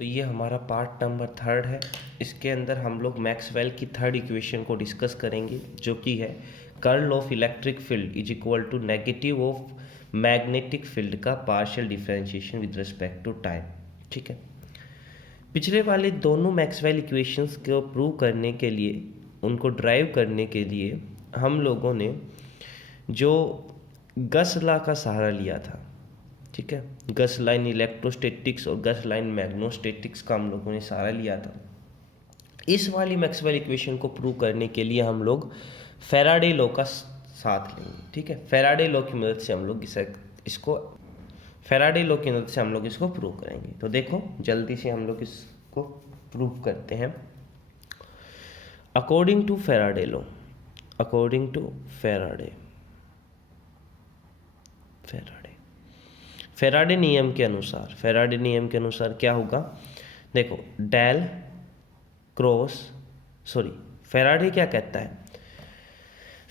तो ये हमारा पार्ट नंबर 3 है। इसके अंदर हम लोग मैक्सवेल की थर्ड इक्वेशन को डिस्कस करेंगे, जो कि है curl of electric field is equal to negative of magnetic field का partial differentiation with respect to time. ठीक है, पिछले वाले दोनों मैक्सवेल इक्वेशंस को प्रूव करने के लिए, उनको ड्राइव करने के लिए हम लोगों ने जो गस लॉ का सहारा लिया था। ठीक है, गस लाइन इलेक्ट्रोस्टैटिक्स और गस लाइन मैग्नेटोस्टैटिक्स का हम लोगों ने सहारा लिया था। इस वाली मैक्सवेल इक्वेशन को प्रूव करने के लिए हम लोग फैराडे लॉ का साथ लेंगे। ठीक है, फैराडे लॉ की मदद से हम लोग इसको फैराडे लॉ की मदद से हम लोग इसको प्रूव करेंगे। तो देखो जल्दी से हम लोग इसको प्रूव करते हैं। According to Faraday law, according to Faraday नियम के अनुसार, फैराडे नियम के अनुसार क्या होगा, देखो डेल क्रॉस फैराडे क्या कहता है,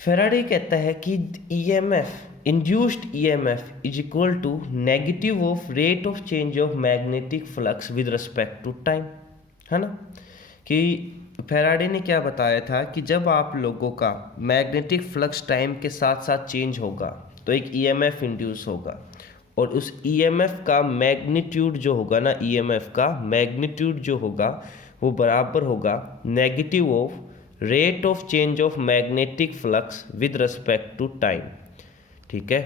फैराडे कहता है कि EMF induced EMF is equal to negative of rate of change of magnetic flux with respect to time, है ना। कि फैराडे ने क्या बताया था कि जब आप लोगों का मैग्नेटिक फ्लक्स टाइम के साथ साथ चेंज होगा तो एक ईएमएफ इंड्यूस होगा, और उस ईएमएफ का मैग्नीट्यूड जो होगा ना, ईएमएफ का मैग्नीट्यूड जो होगा वो बराबर होगा negative of rate of change of magnetic flux with respect to time. ठीक है,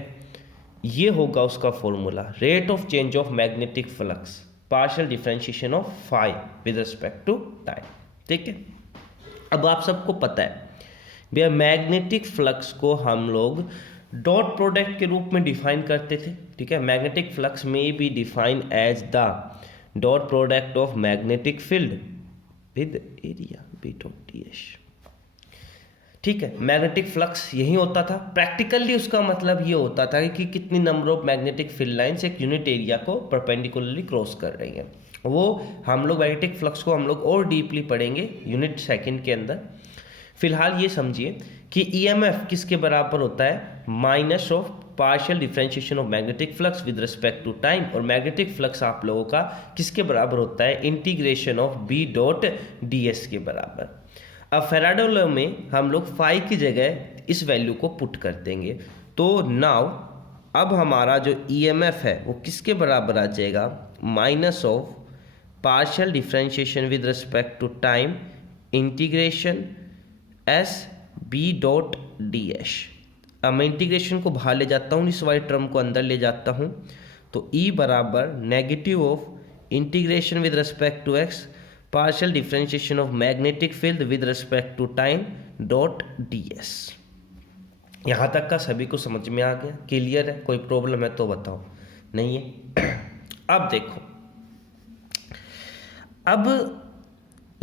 ये होगा उसका formula, rate of change of magnetic flux partial differentiation of phi with respect to time. ठीक है, अब आप सबको पता है भैया मैग्नेटिक फ्लक्स को हम लोग डॉट प्रोडक्ट के रूप में डिफाइन करते थे। ठीक है, मैग्नेटिक फ्लक्स में B define as the dot product of magnetic field with area B dot DS. ठीक है, मैग्नेटिक फ्लक्स यही होता था। प्रैक्टिकली उसका मतलब ये होता था कि कितनी number of magnetic field lines एक यूनिट एरिया को परपेंडिकुलरली क्रॉस कर रही हैं। वो हम लोग मैग्नेटिक फ्लक्स को हम लोग और डीपली पढ़ेंगे यूनिट सेकंड के अंदर। फिलहाल ये समझिए कि ईएमएफ किसके बराबर होता है, minus of partial differentiation of magnetic flux with respect to time, और मैग्नेटिक फ्लक्स आप लोगों का किसके बराबर होता है, integration of B dot D S के बराबर। अब फैराडे लॉ में हम लोग फाई की जगह इस वैल्यू को पुट कर देंगे, तो नाउ अब हमारा जो ईएमएफ है वो किसके बराबर आ जाएगा, minus of partial differentiation with respect to time integration S B dot D S. अब मैं इंटीग्रेशन को बाहर ले जाता हूँ, इस वाली टर्म को अंदर ले जाता हूँ, तो ई बराबर negative of integration with respect to X partial differentiation of magnetic field with respect to time dot D S. यहाँ तक का सभी को समझ में आ गया, क्लियर है, कोई प्रॉब्लम है तो बताओ, नहीं है। अब देखो, अब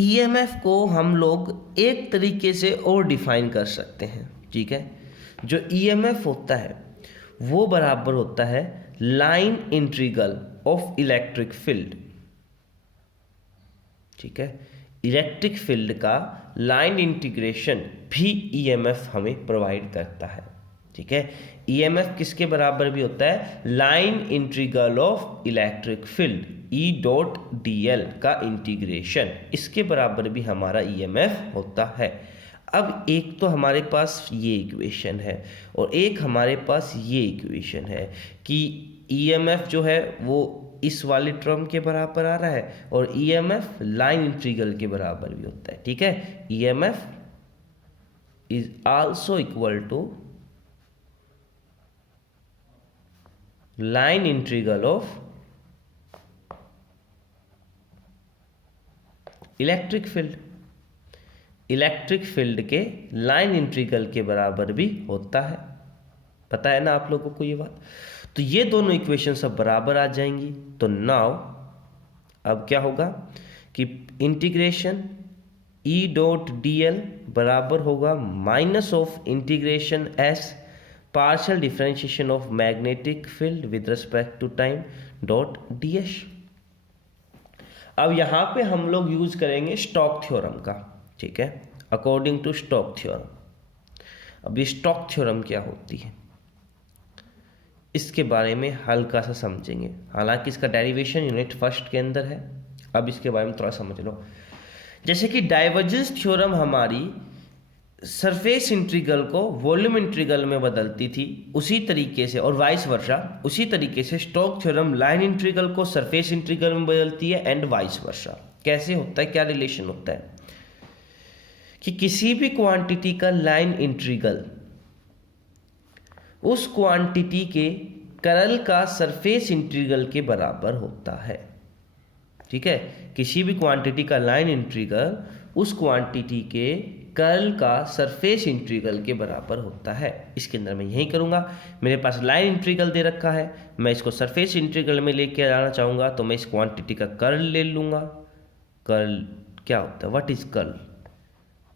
ईएमएफ को हम लोग एक तरीके से और डिफाइन कर सकते हैं। ठीक है, जो ईएमएफ होता है वो बराबर होता है line integral of electric field. ठीक है, इलेक्ट्रिक फील्ड का लाइन इंटीग्रेशन भी ईएमएफ हमें प्रोवाइड करता है। ठीक है, ईएमएफ किसके बराबर भी होता है, line integral of electric field E dot D L का इंटीग्रेशन, इसके बराबर भी हमारा ईएमएफ होता है। अब एक तो हमारे पास ये इक्वेशन है और एक हमारे पास ये इक्वेशन है कि ईएमएफ जो है वो इस वाले टर्म के बराबर आ रहा है और ईएमएफ लाइन इंटीग्रल के बराबर भी होता है। ठीक है, EMF is also equal to line integral of electric field, electric field के लाइन इंटीग्रल के बराबर भी होता है। पता है ना आप लोगों को ये बात। तो ये दोनों इक्वेशन सब बराबर आ जाएंगी। तो नाउ अब क्या होगा कि integration E dot D L बराबर होगा minus of integration S partial differentiation of magnetic field with respect to time dot D S. अब यहाँ पे हम लोग यूज करेंगे स्टोक्स थ्योरम का। ठीक है, अकॉर्डिंग टू स्टोक्स थ्योरम। अब ये स्टोक्स थ्योरम क्या होती है इसके बारे में हल्का सा समझेंगे। हालांकि इसका डेरिवेशन यूनिट फर्स्ट के अंदर है अब इसके बारे में थोड़ा समझ लो। जैसे कि डाइवर्जेंस थ्योरम हमारी सरफेस इंटीग्रल को वॉल्यूम इंटीग्रल में बदलती थी, उसी तरीके से, और वाइस वर्सा, उसी तरीके से स्टोक्स थ्योरम लाइन इंटीग्रल को सरफेस इंटीग्रल में बदलती है एंड वाइस वर्सा। कैसे होता है, क्या रिलेशन होता है कि किसी भी क्वांटिटी का लाइन इंटीग्रल उस क्वांटिटी के कर्ल का सरफेस इंटीग्रल के बराबर होता है। ठीक है, किसी भी क्वांटिटी का लाइन इंटीग्रल उस क्वांटिटी के कर्ल का सरफेस इंटीग्रल के बराबर होता है। इसके अंदर मैं यही करूँगा, मेरे पास लाइन इंटीग्रल दे रखा है, मैं इसको सरफेस इंटीग्रल में लेके आना चाहूँगा तो मैं इस क्वांटिटी का कर्ल ले लूँगा। कर्ल क्या होता है, व्हाट इज कर्ल?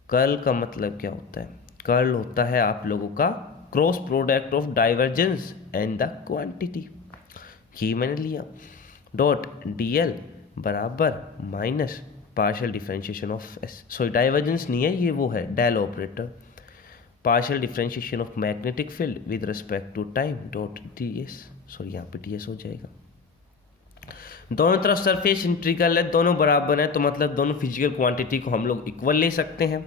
कर्ल का मतलब क्या होता है? कर्ल होता है आप लोगों का cross product of divergence and the quantity. ये मैंने लिया, डॉट डीएल बराबर minus partial differentiation of S, sorry divergence नहीं है ये, वो है del operator, partial differentiation of magnetic field with respect to time dot D S, sorry यहाँ पे डी एस हो जाएगा। दोनों तरफ सरफेस इंटीग्रल है, दोनों बराबर है, तो मतलब दोनों फिजिकल क्वांटिटी को हम लोग इक्वल ले सकते हैं।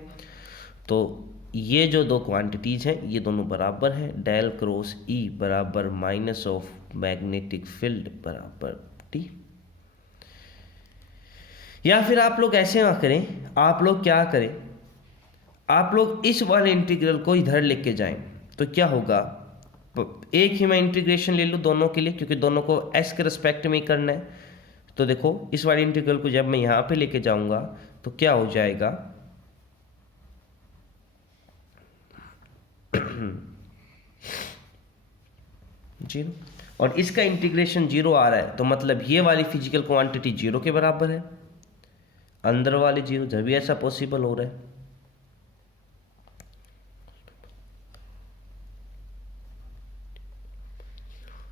तो ये जो दो क्वांटिटीज हैं ये दोनों बराबर हैं, डेल क्रॉस ई बराबर माइनस ऑफ मैग्नेटिक फील्ड बराबर टी। या फिर आप लोग ऐसे ना करें, आप लोग क्या करें, आप लोग इस वाले इंटीग्रल को इधर लेके जाएं तो क्या होगा, एक ही मैं इंटीग्रेशन ले लूँ दोनों के लिए क्योंकि दोनों को एस के रिस्पेक्ट में ही करना है। तो देखो इस वाले इंटीग्रल को जब मैं यहाँ पे लेके जाऊंगा तो क्या हो जाएगा, जीरो, और इसका इंटीग्रेशन जीरो आ रहा है तो मतलब ये वाली फिजिकल क्वांटिटी जीरो के बराबर है, अंदर वाली जीरो, जब भी ऐसा पॉसिबल हो रहा है।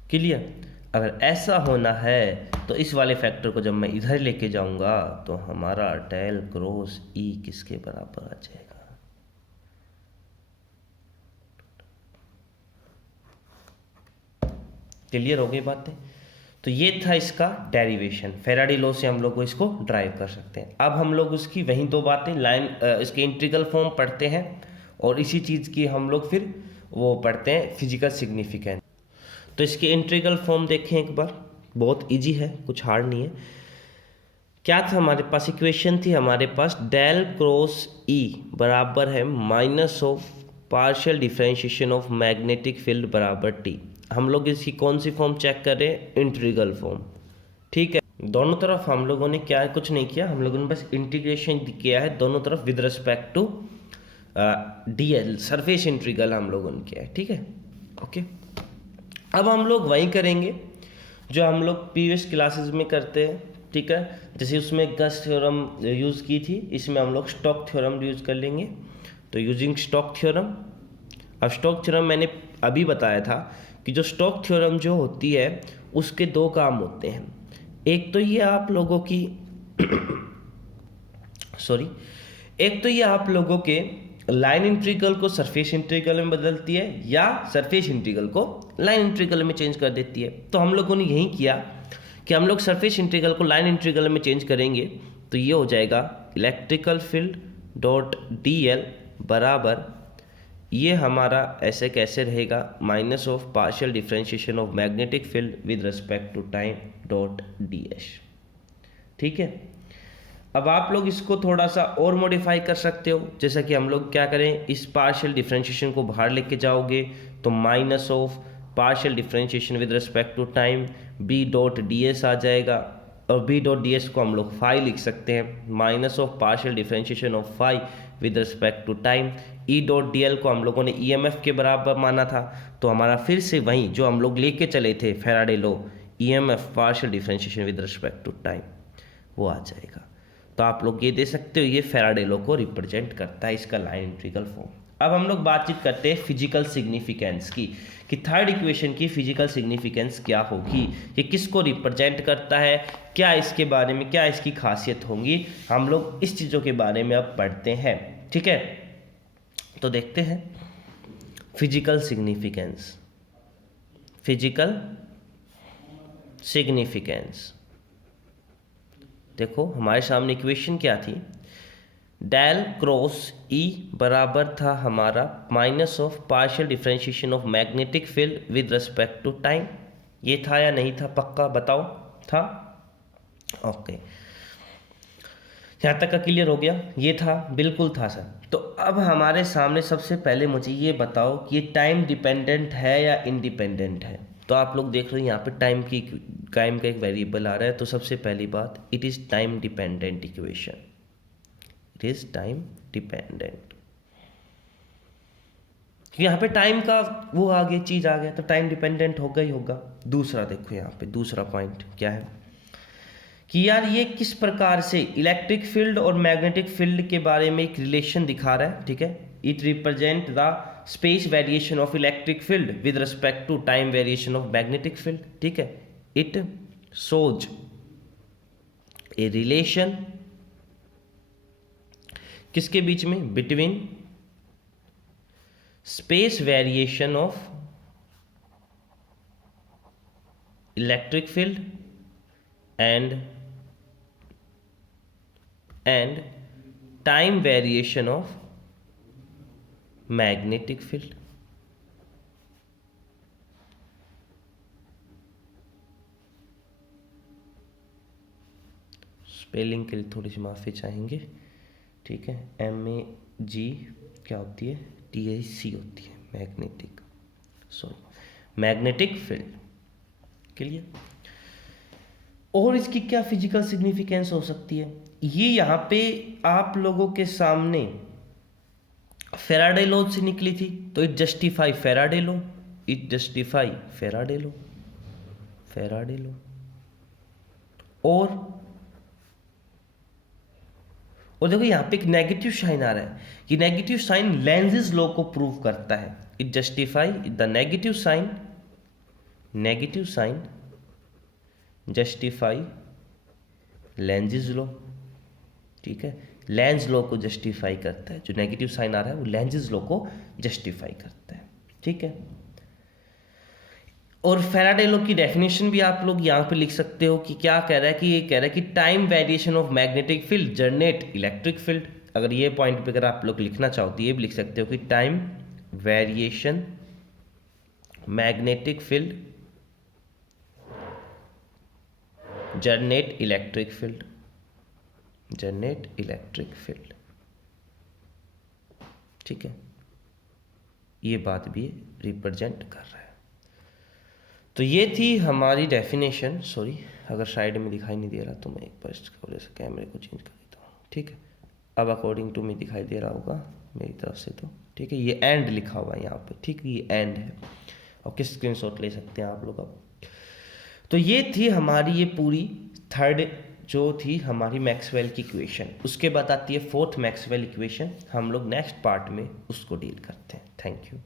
क्लियर? अगर ऐसा होना है तो इस वाले फैक्टर को जब मैं इधर लेके जाऊंगा तो हमारा डेल क्रॉस ई किसके बराबर आ जाएगा, क्लियर हो गई बातें? तो ये था इसका डेरिवेशन, फेराडे लॉ से हम लोग को इसको ड्राइव कर सकते हैं। अब हम लोग उसकी वही दो बातें लाइन इसके इंटीग्रल फॉर्म पढ़ते हैं और इसी चीज़ की हम लोग फिर वो पढ़ते हैं फिजिकल सिग्निफिकेंस। तो इसके इंटीग्रल फॉर्म देखें एक बार, बहुत इजी है, कुछ हार्ड नहीं है। क्या था हमारे पास, इक्वेशन थी हमारे पास डेल क्रॉस ई बराबर है minus of partial differentiation of magnetic field बराबर टी। हम लोग इसकी कौन सी फॉर्म चेक कर रहे हैं, इंटीग्रल फॉर्म। ठीक है, दोनों तरफ हम लोगों ने क्या, कुछ नहीं किया, हम लोगों ने बस इंटीग्रेशन किया है दोनों तरफ with respect to DL, surface integral हम लोगों ने किया है। ठीक है, ओके। अब हम लोग वही करेंगे जो हम लोग प्रीवियस क्लासेस में करते हैं। ठीक है, जैसे उसमें गस थ्योरम यूज़ की थी, इसमें हम लोग स्टोक थ्योरम यूज़ कर लेंगे। तो यूजिंग स्टोक थ्योरम, अब स्टोक थ्योरम मैंने अभी बताया था कि जो स्टोक थ्योरम जो होती है उसके दो काम होते हैं। एक तो ये आप लोगों की सॉरी, एक तो ये आप लोगों के लाइन इंटीग्रल को सरफेस इंटीग्रल में बदलती है या सरफेस इंटीग्रल को लाइन इंटीग्रल में चेंज कर देती है। तो हम लोगों ने यही किया कि हम लोग सरफेस इंटीग्रल को लाइन इंटीग्रल में चेंज करेंगे, तो ये हो जाएगा electrical field dot D L बराबर, ये हमारा ऐसे कैसे रहेगा, minus of partial differentiation of magnetic field with respect to time dot D H. ठीक है, अब आप लोग इसको थोड़ा सा और मॉडिफाई कर सकते हो, जैसा कि हम लोग क्या करें, इस पार्शियल डिफरेंशिएशन को बाहर लेके जाओगे तो minus of partial differentiation with respect to time B dot D S आ जाएगा, और बी डॉट डी एस को हम लोग फाई लिख सकते हैं, minus of partial differentiation of phi with respect to time. E dot D L को हम लोगों ने ई एम एफ के बराबर माना था, तो हमारा फिर से वही जो हम लोग लेके चले थे Faraday law, E M F partial differentiation with respect to time, वो आ जाएगा। तो आप लोग ये दे सकते हो, ये फेराडे लॉ को रिप्रेजेंट करता है, इसका लाइन इंटीग्रल फॉर्म। अब हम लोग बातचीत करते हैं फिजिकल सिग्निफिकेंस की, कि थर्ड इक्वेशन की फिजिकल सिग्निफिकेंस क्या होगी, ये किसको रिप्रेजेंट करता है, क्या इसके बारे में, क्या इसकी खासियत होंगी, हम लोग इस चीज़ों के बारे में अब पढ़ते हैं। ठीक है, तो देखते हैं फिजिकल सिग्निफिकेंस। फिजिकल सिग्निफिकेंस देखो हमारे सामने इक्वेशन क्या थी, डेल क्रॉस ई बराबर था हमारा minus of partial differentiation of magnetic field with respect to time. ये था या नहीं था, पक्का बताओ, था? ओके, यहाँ तक का क्लियर हो गया, ये था, बिल्कुल था सर। तो अब हमारे सामने सबसे पहले मुझे ये बताओ कि ये टाइम डिपेंडेंट है या इंडिपेंडेंट है। तो आप लोग देख रहे हो यहाँ पे टाइम का एक वेरिएबल आ रहा है। तो सबसे पहली बात, it is time dependent equation, it is time dependent. यहाँ पे टाइम का वो आ गया, चीज़ आ गया, तो टाइम डिपेंडेंट होगा ही होगा। दूसरा देखो यहाँ पे दूसरा पॉइंट क्या है कि यार ये किस प्रकार से इलेक्ट्रिक फील्ड और मैग्नेटिक फील्ड के बारे में एक रिलेशन दिखा रहा है, ठीक है। It represent the space variation of electric field with respect to time variation of magnetic field, ठीक है। इट शोज ए रिलेशन किसके बीच में, between space variation of electric field and time variation of magnetic field। Spelling के लिए थोड़ी सी माफ़ी चाहेंगे, ठीक है। MAG क्या होती है, TIC होती है, मैग्नेटिक, सॉरी मैग्नेटिक फील्ड के लिए। और इसकी क्या फिजिकल सिग्निफिकेंस हो सकती है, ये यहाँ पे आप लोगों के सामने फेराडे लॉ से निकली थी, तो it justify Faraday law, it justify Faraday law, Faraday law. और देखो यहाँ पे एक नेगेटिव साइन आ रहा है, ये नेगेटिव साइन लेंज़ेस लॉ को प्रूव करता है। It justify the negative sign, negative sign justify Lenz's law, ठीक है। लेंज लॉ को जस्टिफाई करता है, जो नेगेटिव साइन आ रहा है वो लेंज़ेस लॉ को जस्टिफाई करता है, ठीक है। और फैराडे लॉ की डेफिनेशन भी आप लोग यहाँ पे लिख सकते हो कि क्या कह रहा है, कि ये कह रहा है कि time variation of magnetic field generate electric field. अगर ये पॉइंट पे अगर आप लोग लिखना चाहो तो ये भी लिख सकते हो कि time variation magnetic field generate electric field, generate electric field, ठीक है। ये बात भी रिप्रेजेंट कर रहा है। तो ये थी हमारी डेफिनेशन। सॉरी अगर साइड में दिखाई नहीं दे रहा तो मैं एक बार इसकी वजह से कैमरे को चेंज कर देता हूँ, ठीक है। अब अकॉर्डिंग टू मी दिखाई दे रहा होगा मेरी तरफ से, तो ठीक है। ये एंड लिखा हुआ है यहाँ पे, ठीक है, ये एंड है। और किस स्क्रीनशॉट ले सकते हैं आप लोग अब। तो ये थी हमारी ये पूरी थर्ड जो थी हमारी मैक्सवेल की इक्वेशन। उसके बाद आती है फोर्थ मैक्सवेल इक्वेशन, हम लोग नेक्स्ट पार्ट में उसको डील करते हैं। Thank you.